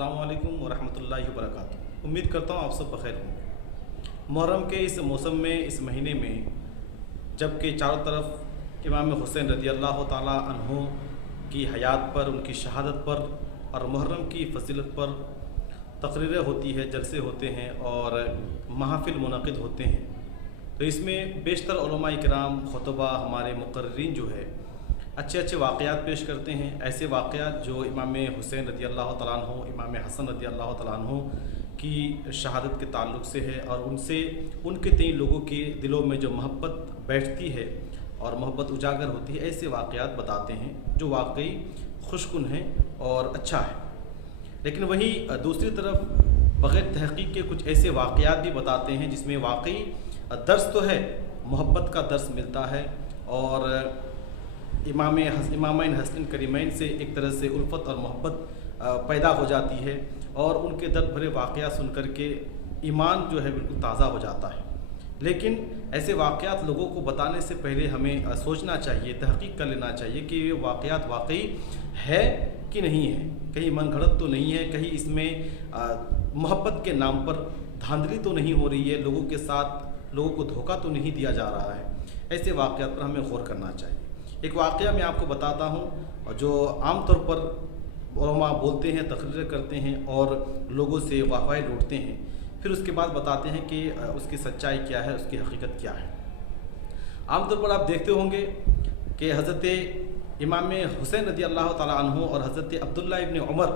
अस्सलामु अलैकुम वरहमतुल्लाहि वबरकातुहू। उम्मीद करता हूँ आप सब बखैर होंगे। मुहर्रम के इस मौसम में, इस महीने में, जबकि चारों तरफ इमाम हुसैन रज़ी अल्लाह ताला अन्हु की हयात पर, उनकी शहादत पर और मुहर्रम की फजीलत पर तकरीरें होती है, जलसे होते हैं और महफ़िल मुनक़िद होते हैं, तो इसमें बेशतर उलमा इकराम, खुतबा, हमारे मुक़र्रिरीन जो है अच्छे अच्छे वाक़यात पेश करते हैं। ऐसे वाक़यात जो इमाम हुसैन रज़ी अल्लाह तआला अन्हु, इमाम हसन रज़ी अल्लाह तआला अन्हु की शहादत के ताल्लुक़ से है और उनसे, उनके तय लोगों के दिलों में जो मोहब्बत बैठती है और मोहब्बत उजागर होती है, ऐसे वाक़यात बताते हैं जो वाकई खुशकुन हैं और अच्छा है। लेकिन वहीं दूसरी तरफ बग़ैर तहक़ीक़ के कुछ ऐसे वाक़यात भी बताते हैं जिसमें वाकई दर्स तो है, मोहब्बत का दर्स मिलता है और इमामैन हसनैन करीमैन से एक तरह से उल्फ़त और मोहब्बत पैदा हो जाती है और उनके दर्द भरे वाक़यात सुन कर के ईमान जो है बिल्कुल ताज़ा हो जाता है। लेकिन ऐसे वाक़यात लोगों को बताने से पहले हमें सोचना चाहिए, तहक़ीक़ कर लेना चाहिए कि ये वाक़यात वाकई है कि नहीं है, कहीं मनगढ़ंत तो नहीं है, कहीं इसमें मोहब्बत के नाम पर धांधली तो नहीं हो रही है, लोगों के साथ लोगों को धोखा तो नहीं दिया जा रहा है। ऐसे वाक़यात पर हमें गौर करना चाहिए। एक वाक़या मैं आपको बताता हूँ जो आम तौर पर उलमा बोलते हैं, तकरीरें करते हैं और लोगों से वाहवाही लूटते हैं, फिर उसके बाद बताते हैं कि उसकी सच्चाई क्या है, उसकी हकीकत क्या है। आम तौर पर आप देखते होंगे कि हज़रत इमाम हुसैन रज़ी अल्लाह ताला अन्हु और हज़रत अब्दुल्ला इब्न उमर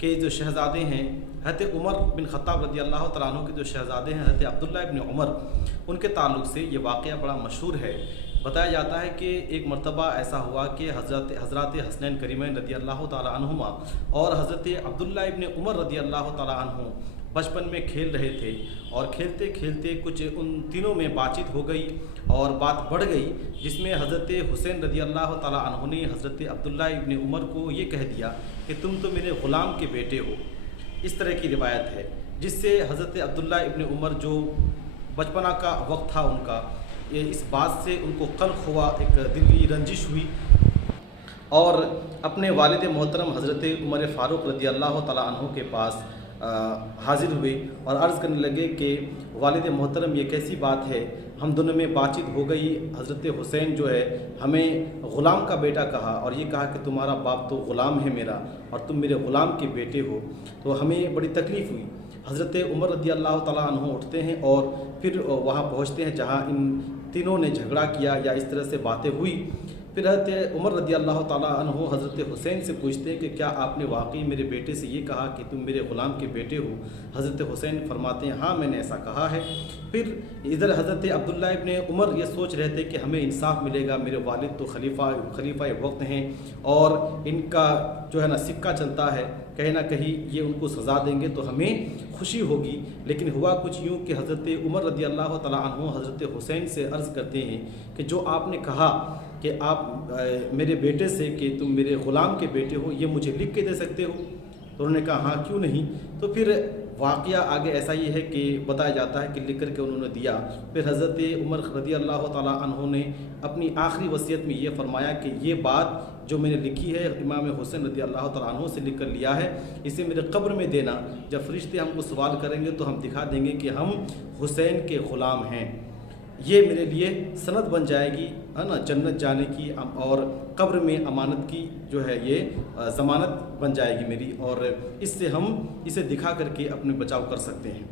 के जो शहज़ादे हैं, हज़रत उमर बिन ख़त्ताब रज़ी अल्लाह ताला अन्हु के जो शहज़ादे हैं हज़रत अब्दुल्ला इब्न उमर, उनके ताल्लुक़ से ये वाक़या बड़ा मशहूर है। बताया जाता है कि एक मरतबा ऐसा हुआ कि हज़रत हसनैन करीमैन रज़ी अल्लाह ताला अन्हुमा और हज़रत अब्दुल्ला इब्न उमर रज़ी अल्लाह ताला अन्हु बचपन में खेल रहे थे और खेलते खेलते कुछ उन तीनों में बातचीत हो गई और बात बढ़ गई, जिसमें हज़रत हुसैन रज़ी अल्लाह ताला अन्हु ने हज़रत अब्दुल्ला इब्न उमर को ये कह दिया कि तुम तो मेरे ग़ुलाम के बेटे हो। इस तरह की रिवायत है, जिससे हज़रत अब्दुल्ला इब्न उमर जो बचपना का वक्त था उनका, ये इस बात से उनको कल्क़ हुआ, एक दिल की रंजिश हुई और अपने वालिद मोहतरम हज़रत उमर फ़ारूक रज़ी अल्लाह ताला अन्हु के पास हाज़िर हुए और अर्ज़ करने लगे कि वालिद मोहतरम ये कैसी बात है, हम दोनों में बातचीत हो गई, हज़रत हुसैन जो है हमें ग़ुलाम का बेटा कहा और ये कहा कि तुम्हारा बाप तो ग़ुलाम है मेरा और तुम मेरे ग़ुलाम के बेटे हो, तो हमें बड़ी तकलीफ़ हुई। हज़रत उमर रज़ी अल्लाह ताला अन्हु उठते हैं और फिर वहाँ पहुँचते हैं जहाँ इन तीनों ने झगड़ा किया या इस तरह से बातें हुई। फिर हज़रत उमर रज़ी अल्लाह ताला अन्हु हज़रत हुसैन से पूछते हैं कि क्या आपने वाकई मेरे बेटे से ये कहा कि तुम मेरे ग़ुलाम के बेटे हो? हज़रत हुसैन फरमाते हैं हाँ, मैंने ऐसा कहा है। फिर इधर हज़रत अब्दुल्ला इब्न उमर ये सोच रहे थे कि हमें इंसाफ मिलेगा, मेरे वालिद तो खलीफा वक्त हैं और इनका जो है ना सिक्का चलता है, कहीं ना कहीं ये उनको सज़ा देंगे तो हमें खुशी होगी। लेकिन हुआ कुछ यूँ कि हज़रत उमर रज़ी अल्लाह ताला अन्हु हज़रत हुसैन से अर्ज़ करते हैं कि जो आपने कहा कि आप मेरे बेटे से कि तुम मेरे ग़ुलाम के बेटे हो, ये मुझे लिख के दे सकते हो? तो उन्होंने कहा हाँ, क्यों नहीं। तो फिर वाक़या आगे ऐसा ही है कि बताया जाता है कि लिख कर के उन्होंने दिया। फिर हज़रत उमर रज़ी अल्लाह ताला अन्हु ने अपनी आखिरी वसीयत में ये फ़रमाया कि ये बात जो मैंने लिखी है इमाम हुसैन रज़ी अल्लाह ताला अन्हु से लिख कर लिया है, इसे मेरे कब्र में देना, जब फरिश्ते हमको सवाल करेंगे तो हम दिखा देंगे कि हम हुसैन के ग़ुलाम हैं। ये मेरे लिए सनद बन जाएगी, है ना, जन्नत जाने की और कब्र में अमानत की जो है ये ज़मानत बन जाएगी मेरी, और इससे हम इसे दिखा करके अपने बचाव कर सकते हैं।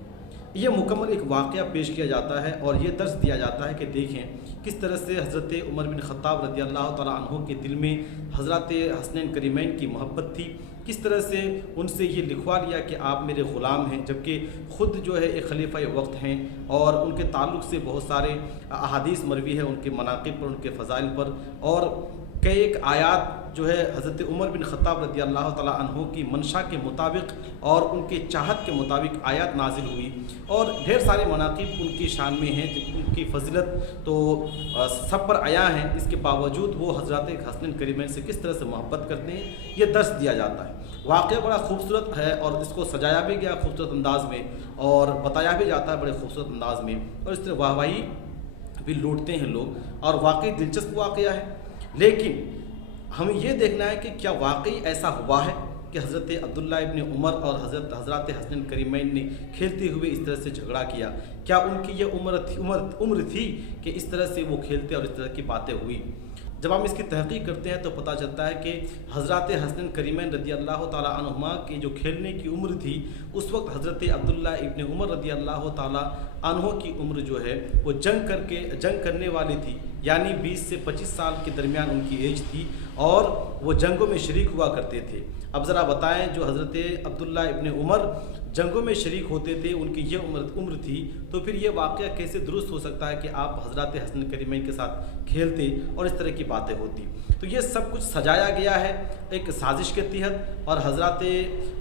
ये मुकम्मल एक वाक़या पेश किया जाता है और ये दर्स दिया जाता है कि देखें किस तरह से हज़रत उमर बिन ख़त्ताब रज़ी अल्लाह ताला अन्हु के दिल में हज़रत हसनैन करीमैन की मोहब्बत थी, किस तरह से उनसे ये लिखवा लिया कि आप मेरे ग़ुलाम हैं, जबकि ख़ुद जो है एक खलीफा वक्त हैं और उनके ताल्लुक़ से बहुत सारे अहादीस मरवी है उनके मनाक़िब पर, उनके फ़ज़ाइल पर, और कई एक आयात जो है हज़रत उमर बिन ख़त्ताब रज़ी अल्लाह ताला अन्हु की मंशा के मुताबिक और उनके चाहत के मुताबिक आयात नाजिल हुई और ढेर सारे मनाक़िब उनकी शान में हैं, उनकी फजीलत तो सब पर आया हैं। इसके बावजूद वो हज़रत हसनैन करीमैन से किस तरह से मोहब्बत करते हैं, ये दर्स दिया जाता है। वाक़या बड़ा खूबसूरत है और इसको सजाया भी गया खूबसूरत अंदाज़ में और बताया भी जाता है बड़े खूबसूरत अंदाज़ में, और इस तरह वाहवाही भी लूटते हैं लोग और वाकई दिलचस्प वाक़या है। लेकिन हमें ये देखना है कि क्या वाकई ऐसा हुआ है کہ حضرت عبداللہ ابن عمر اور حضرات حسنین کریمین نے کھیلتے ہوئے اس طرح سے جھگڑا کیا؟ کیا ان کی یہ عمر تھی کہ اس طرح سے وہ کھیلتے اور اس طرح کی باتیں ہوئی؟ جب ہم اس کی تحقیق کرتے ہیں تو پتہ چلتا ہے کہ حضرات حسنین کریمین رضی اللہ تعالیٰ عنہما کی جو کھیلنے کی عمر تھی، اس وقت حضرت عبداللہ ابن عمر رضی اللہ تعالیٰ عنہ کی عمر جو ہے وہ جنگ کرنے والی تھی، یعنی 20 سے 25 سال کے درمیان ان کی ایج تھی اور وہ جنگوں میں شریک ہوا کرتے تھے۔ اب ذرا بتائیں، جو حضرت عبداللہ ابن عمر جنگوں میں شریک ہوتے تھے، ان کی یہ عمر تھی، تو پھر یہ واقعہ کیسے درست ہو سکتا ہے کہ آپ حضرات حسنین کریمین کے ساتھ کھیلتے اور اس طرح کی باتیں ہوتی؟ تو یہ سب کچھ سجایا گیا ہے ایک سازش کے تحت، اور حضرات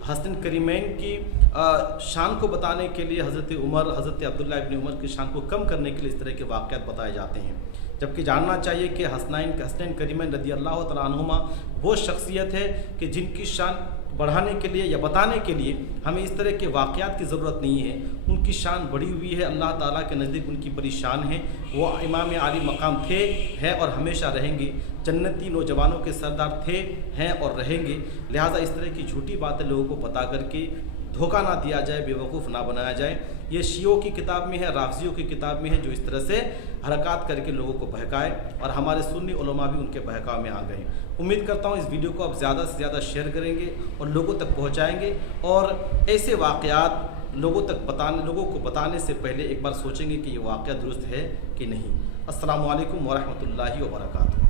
حسنین کریمین کی شان کو بتانے کے لیے حضرت عبداللہ ابن عمر کی شان کو کم کرنے کے لیے اس طرح کے واقعات بتائے جاتے ہیں، جبکہ جاننا چاہیے کہ حسنین کریمین رضی اللہ تعالیٰ عنہما وہ شخصیت ہے کہ جن کی شان بڑھانے کے لیے یا بتانے کے لیے ہمیں اس طرح کے واقعات کی ضرورت نہیں ہے۔ ان کی شان بڑھی ہوئی ہے، اللہ تعالیٰ کے نزدیک ان کی بڑی شان ہے، وہ امام عالی مقام تھے، ہیں اور ہمیشہ رہیں گے، جنتی نوجوانوں کے سردار تھے، ہیں اور رہیں گے۔ لہٰذا اس طرح کی جھوٹی باتیں لوگوں کو پتا کر کے دھوکہ نہ دیا جائے، بے وقوف نہ بنایا جائے۔ یہ شیعوں کی کتاب میں ہے، رافضیوں کی کتاب میں ہے، جو اس طرح سے حرکات کر کے لوگوں کو بہکائے، اور ہمارے سنی علماء بھی ان کے بہکاؤ میں آ گئے۔ امید کرتا ہوں اس ویڈیو کو آپ زیادہ سے زیادہ شیئر کریں گے اور لوگوں تک پہنچائیں گے، اور ایسے واقعات لوگوں کو بتانے سے پہلے ایک بار سوچیں گے کہ یہ واقعہ درست ہے کہ نہیں۔ السلام علیکم ورحمۃ اللہ وبرکاتہ۔